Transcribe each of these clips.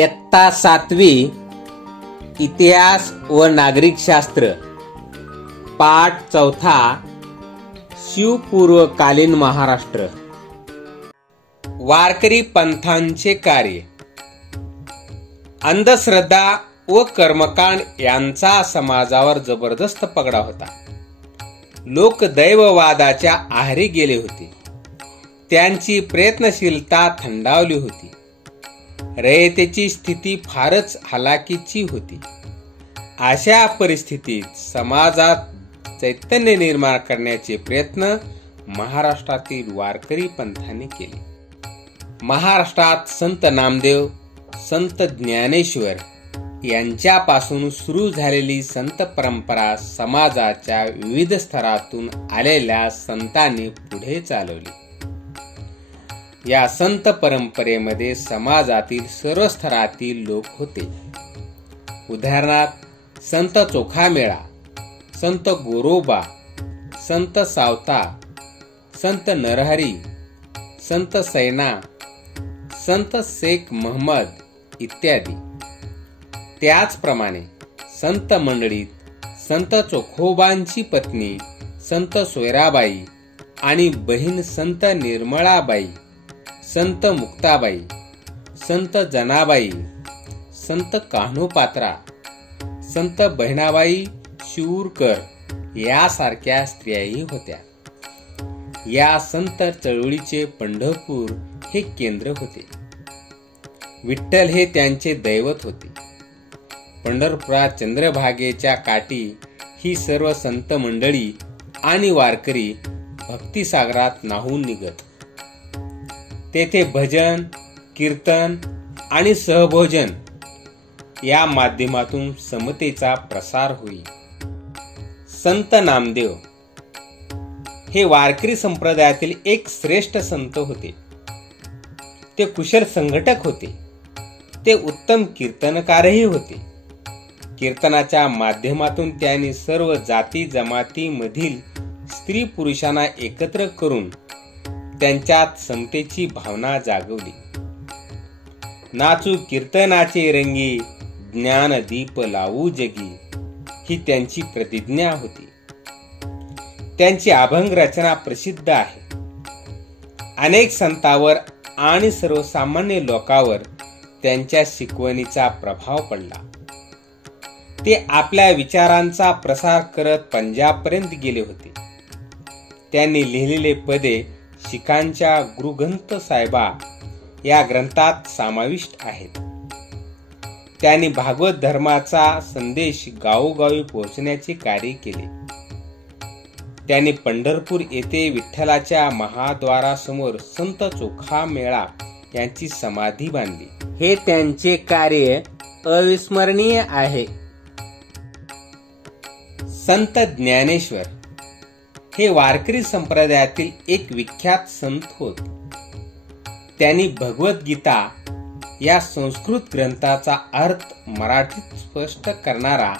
इयत्ता 7वी इतिहास व नागरिकशास्त्र पाठ 4 शिवपूर्वकालीन महाराष्ट्र. वारकरी पंथांचे कार्य. अंधश्रद्धा व कर्मकांड यांचा समाजावर जबरदस्त पगडा होता. लोक दैववादाच्या आहारी गेले होते. त्यांची प्रयत्नशीलता थंडावली होती. रयतेची स्थिती फारच हलाखीची होती. अशा परिस्थितीत समाजात चैतन्य निर्माण करण्याचे प्रयत्न महाराष्ट्रातील वारकरी पंथाने केले. महाराष्ट्रात संत नामदेव, संत ज्ञानेश्वर यांच्यापासून सुरू झालेली संत परंपरा समाजाच्या विविध स्तरातून आलेल्या संतांनी पुढे चालवली. या संत परंपरेमध्ये समाजातील सर्व स्तरातील लोक होते. उदाहरणार्थ संत चोखामेळा, संत गोरोबा, संत सावता, संत नरहरी, संत सैना, संत शेख महमद इत्यादी. त्याचप्रमाणे संत मंडळीत संत चोखोबांची पत्नी संत सोयराबाई आणि बहीण संत निर्मळाबाई, संत मुक्ताबाई, संत जनाबाई, संत कान्होपात्रा, संत बहिणाबाई शिवूरकर यासारख्या स्त्रियाही होत्या. या संत चळवळीचे पंढरपूर हे केंद्र होते. विठ्ठल हे त्यांचे दैवत होते. पंढरपुरात चंद्रभागेच्या काठी ही सर्व संत मंडळी आणि वारकरी भक्तिसागरात न्हाऊन निघत. तेथे भजन, कीर्तन आणि सहभोजन या माध्यमातून समतेचा प्रसार होई. संत नामदेव हे वारकरी संप्रदायातील एक श्रेष्ठ संत होते. ते कुशल संघटक होते. ते उत्तम कीर्तनकारही होते. कीर्तनाच्या माध्यमातून त्यांनी सर्व जाती जमातीमधील स्त्री पुरुषांना एकत्र करून त्यांच्यात समतेची भावना जागवली. नाचू कीर्तनाचे रंगी, ज्ञान दीप लावू जगी ही त्यांची प्रतिज्ञा होती. त्यांची अभंग रचना प्रसिद्ध आहे. अनेक संतांवर आणि सर्वसामान्य लोकांवर त्यांच्या शिकवणीचा प्रभाव पडला. ते आपल्या विचारांचा प्रसार करत पंजाबपर्यंत गेले होते. त्यांनी लिहिलेले पदे शिखांच्या गुरुग्रंथ साहिबा या ग्रंथात समाविष्ट आहेत. त्यांनी भागवत धर्माचा संदेश गावोगावी पोहोचण्याचे कार्य केले. त्यांनी पंढरपूर येथे विठ्ठलाच्या महाद्वारासमोर संत चोखामेळा यांची समाधी बांधली. हे त्यांचे कार्य अविस्मरणीय आहे. संत ज्ञानेश्वर हे वारकरी संप्रदायातील एक विख्यात संत होत. त्यांनी भगवद्गीता या संस्कृत ग्रंथाचा अर्थ मराठीत स्पष्ट करणारा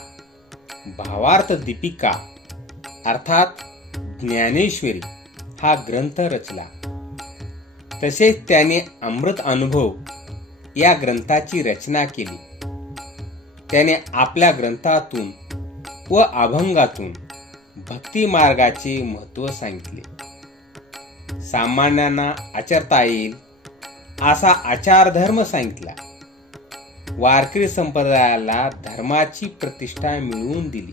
भावार्थ दीपिका अर्थात ज्ञानेश्वरी हा ग्रंथ रचला. तसेच त्याने अमृत अनुभव या ग्रंथाची रचना केली. त्याने आपल्या ग्रंथातून व अभंगातून भक्ती मार्गाचे महत्त्व सांगितले. सामान्यांना आचरता येईल असा आचार धर्म सांगितला. वारकरी संप्रदायाला धर्माची प्रतिष्ठा मिळवून दिली.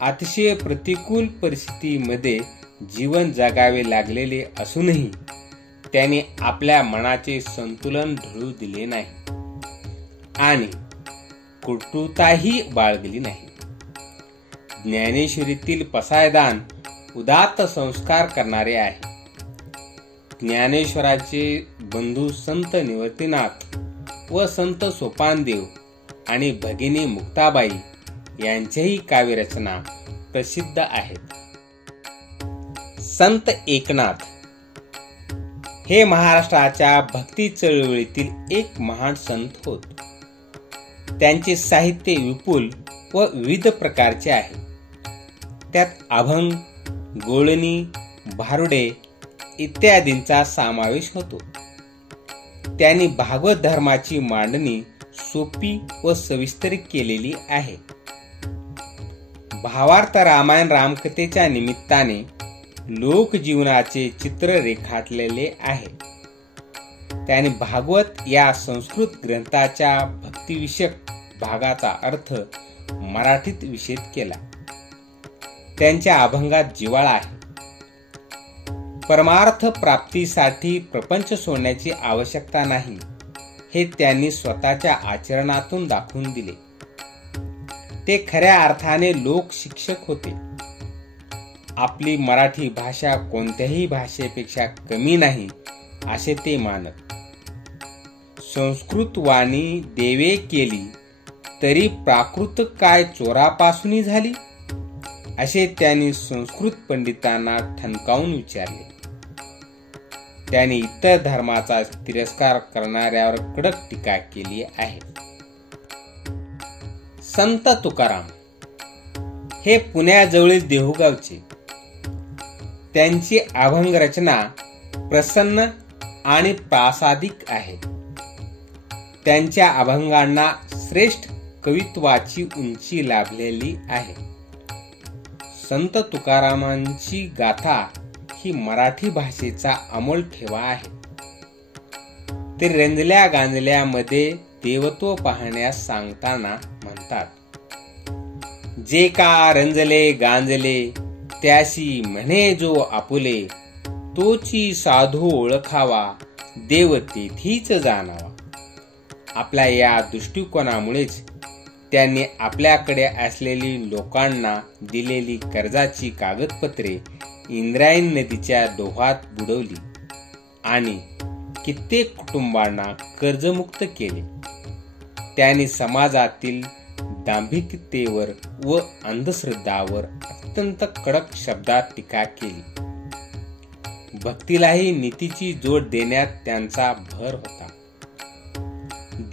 अतिशय प्रतिकूल परिस्थितीमध्ये जीवन जगावे लागलेले असूनही त्याने आपल्या मनाचे संतुलन ढळू दिले नाही आणि कटुताही बाळगली नाही. ज्ञानेश्वरीतील पसायदान उदात्त संस्कार करणारे आहे. ज्ञानेश्वराचे बंधू संत निवर्तीनाथ व संत सोपानदेव आणि भगिनी मुक्ताबाई यांच्याही काव्यरचना प्रसिद्ध आहेत. संत एकनाथ हे महाराष्ट्राच्या भक्ती चळवळीतील एक महान संत होत. त्यांचे साहित्य विपुल व विविध प्रकारचे आहे. त्यात अभंग, गोळणी, भारुडे इत्यादींचा समावेश होतो. त्यांनी भागवत धर्माची मांडणी सोपी व सविस्तर केलेली आहे. भावार्थ रामायण रामकथेच्या निमित्ताने लोकजीवनाचे चित्र रेखाटलेले आहे. त्याने भागवत या संस्कृत ग्रंथाच्या भक्तिविषयक भागाचा अर्थ मराठीत विशद केला. त्यांच्या अभंगात जिव्हाळा आहे. परमार्थ प्राप्तीसाठी प्रपंच सोडण्याची आवश्यकता नाही हे त्यांनी स्वतःच्या आचरणातून दाखवून दिले. ते खऱ्या अर्थाने लोक शिक्षक होते. आपली मराठी भाषा कोणत्याही भाषेपेक्षा कमी नाही असे ते मानत. संस्कृत वाणी देवे केली तरी प्राकृत काय चोरापासून झाली असे त्यांनी संस्कृत पंडितांना ठणकावून विचारले. त्यांनी इतर धर्माचा तिरस्कार करणाऱ्यावर कडक टीका केली आहे. संत तुकाराम हे पुण्याजवळील देहुगावचे. त्यांची अभंग रचना प्रसन्न आणि प्रासादिक आहे. त्यांच्या अभंगांना श्रेष्ठ कवित्वाची उंची लाभलेली आहे. संत तुकारामांची गाथा ही मराठी भाषेचा अमोल ठेवा आहे. ते रंजल्या गांजल्यामध्ये देवत्व पाहण्यास सांगताना म्हणतात, जे का रंजले गांजले त्याशी म्हणे जो आपुले, तोची साधू ओळखावा देव तेथीच जाणावा. आपल्या या दृष्टिकोनामुळेच त्यांनी आपल्याकडे असलेली लोकांना दिलेली कर्जाची कागदपत्रे इंद्रायणी नदीच्या डोहात बुडवली आणि कित्येक कुटुंबांना कर्जमुक्त केले. त्यांनी समाजातील दांभिकतेवर व अंधश्रद्धावर अत्यंत कडक शब्दात टीका केली. भक्तीलाही नीतीची जोड देण्यात त्यांचा भर होता.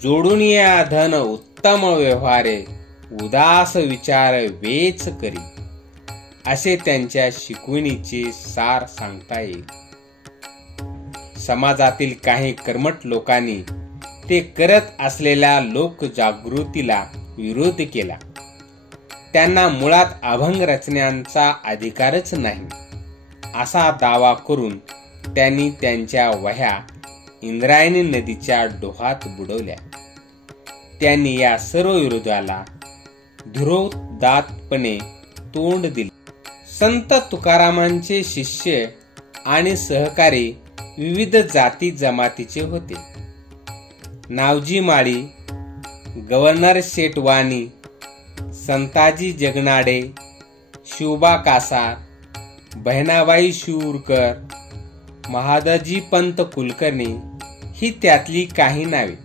जोडून या धन उत्तम व्यवहारे, उदास विचार वेच करी, असे त्यांच्या शिकवणीचे सार सांगता येईल. समाजातील काही कर्मठ लोकांनी ते करत असलेल्या लोकजागृतीला विरोध केला. त्यांना मुळात अभंग रचण्याचा अधिकारच नाही असा दावा करून त्यांनी त्यांच्या वह्या इंद्रायणी नदीच्या डोहात बुडवल्या. त्यांनी या सर्व विरोधाला धीरोदात्तपणे तोंड दिले. संत तुकारामांचे शिष्य आणि सहकारी विविध जाती जमातीचे होते. नावजी माळी, गव्हर्नर शेटवानी, संताजी जगनाडे, शिवबा कासार, बहिणाबाई शिवूरकर, महादजी पंत कुलकर्णी ही त्यातली काही नावे.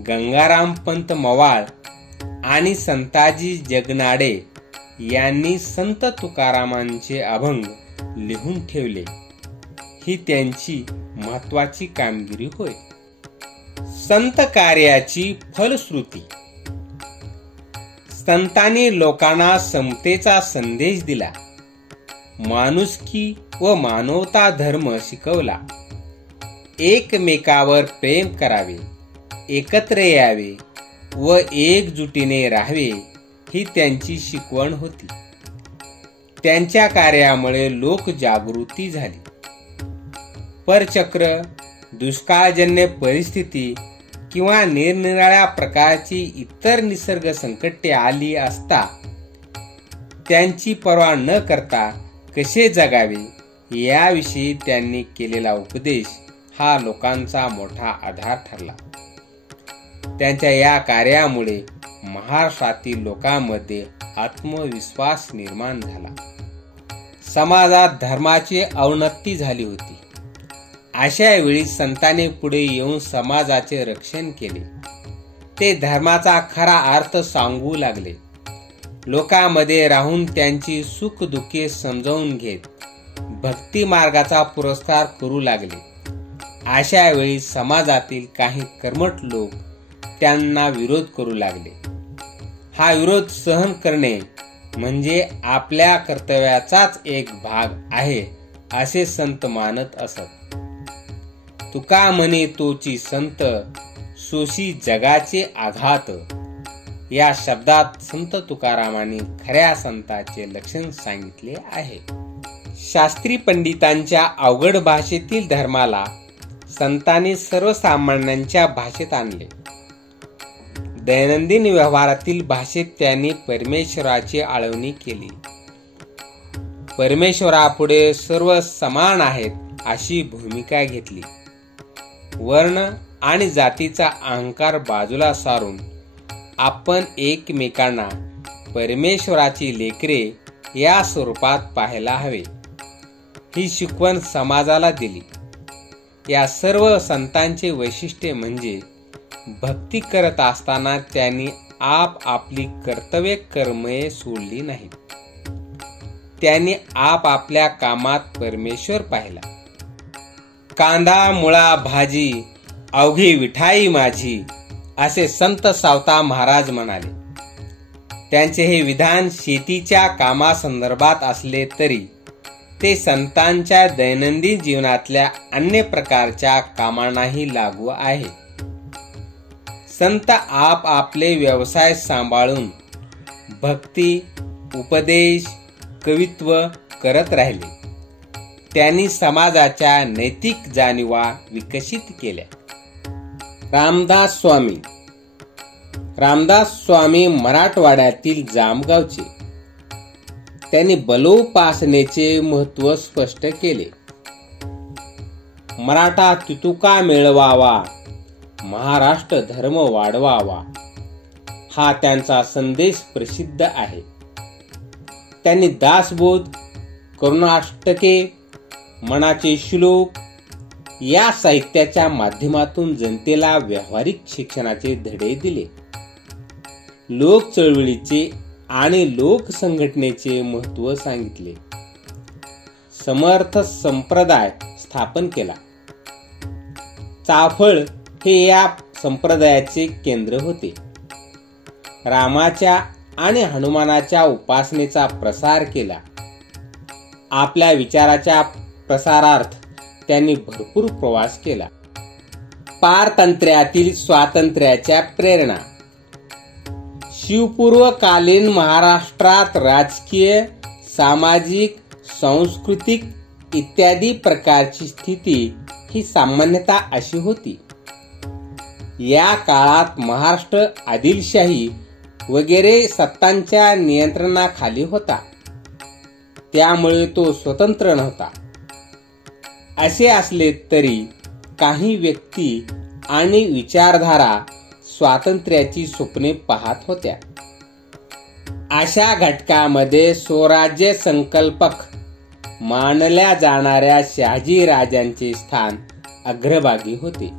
गंगाराम पंत मवाळ आणि संताजी जगनाडे यांनी संत तुकारामांचे अभंग लिहून ठेवले. ही त्यांची महत्वाची कामगिरी होय. संत कार्याची फलश्रुती. संतांनी लोकांना समतेचा संदेश दिला. माणुसकी व मानवता धर्म शिकवला. एकमेकावर प्रेम करावे, एकत्र यावे व एकजुटीने राहावे ही त्यांची शिकवण होती. त्यांच्या कार्यामुळे लोकजागृती झाली. परचक्र, दुष्काळजन्य परिस्थिती किंवा निरनिराळ्या प्रकारची इतर निसर्ग संकटे आली असता त्यांची पर्वा न करता कसे जगावे याविषयी त्यांनी केलेला उपदेश हा लोकांचा मोठा आधार ठरला. त्यांच्या या कार्यामुळे महाराष्ट्रातील लोकांमध्ये आत्मविश्वास निर्माण झाला. समाजात धर्माची अवनती झाली होती. अशा वेळी संतांनी पुढे येऊन समाजाचे रक्षण केले. ते धर्माचा खरा अर्थ सांगू लागले. लोकांमध्ये राहून त्यांची सुख दुःखे समजावून घेत भक्ती मार्गाचा पुरस्कार करू लागले. अशा वेळी समाजातील काही कर्मठ लोक त्यांना विरोध करू लागले. हा विरोध सहन करणे म्हणजे आपल्या कर्तव्याचाच एक भाग आहे असे संत मानत असत. तुका म्हणे तोची संत, सोशी जगाचे आघात. या शब्दात संत तुकारामांनी खऱ्या संताचे लक्षण सांगितले आहे. शास्त्री पंडितांच्या अवघड भाषेतील धर्माला संतांनी सर्वसामान्यांच्या भाषेत आणले. दैनंदिन व्यवहारातील भाषेत त्यांनी परमेश्वराची आळवणी केली. परमेश्वरापुढे सर्व समान आहेत अशी भूमिका घेतली. वर्ण आणि जातीचा अहंकार बाजूला सारून आपण एकमेकांना परमेश्वराची लेकरे या स्वरूपात पाहायला हवे, ही शिकवण समाजाला दिली. या सर्व संतांचे वैशिष्ट्य म्हणजे भक्ती करत असताना त्यांनी आपली कर्तव्य कर्मे सोडली नाहीत. त्यांनी आपल्या कामात परमेश्वर पाहिला. कांदा मुळा भाजी अवघी विठाई माझी, असे संत सावता महाराज म्हणाले. त्यांचे हे विधान शेतीच्या कामासंदर्भात असले तरी ते संतांच्या दैनंदिन जीवनातल्या अन्य प्रकारच्या कामांनाही लागू आहे. संत आपले व्यवसाय सांभाळून भक्ती, उपदेश, कवित्व करत राहिले. त्यांनी समाजाच्या नैतिक जाणीवा विकसित केल्या. रामदास स्वामी मराठवाड्यातील जामगावचे. त्यांनी बलोपासनेचे महत्त्व स्पष्ट केले. मराठा तुतुका मिळवावा, महाराष्ट्र धर्म वाढवावा, हा त्यांचा संदेश प्रसिद्ध आहे. त्यांनी दासबोध, करुणाष्टके, मनाचे श्लोक या साहित्याच्या माध्यमातून जनतेला व्यावहारिक शिक्षणाचे धडे दिले. लोक चळवळीचे आणि लोक संघटनेचे महत्त्व सांगितले. समर्थ संप्रदाय स्थापन केला. चाफळ हे या संप्रदायाचे केंद्र होते. रामाच्या आणि हनुमानाच्या उपासनेचा प्रसार केला. आपल्या विचाराच्या प्रसारार्थ त्यांनी भरपूर प्रवास केला. पारतंत्र्यातील स्वातंत्र्याच्या प्रेरणा. शिवपूर्वकालीन महाराष्ट्रात राजकीय, सामाजिक, सांस्कृतिक इत्यादी प्रकारची स्थिती ही सामान्यतः अशी होती. या काळात महाराष्ट्र आदिलशाही वगैरे सत्तांच्या नियंत्रणाखाली होता. त्यामुळे तो स्वतंत्र नव्हता. असे असले तरी काही व्यक्ती आणि विचारधारा स्वातंत्र्याची स्वप्ने पाहत होत्या. अशा घटकामध्ये स्वराज्य संकल्पक मानल्या जाणाऱ्या शहाजी राजांचे स्थान अग्रभागी होते.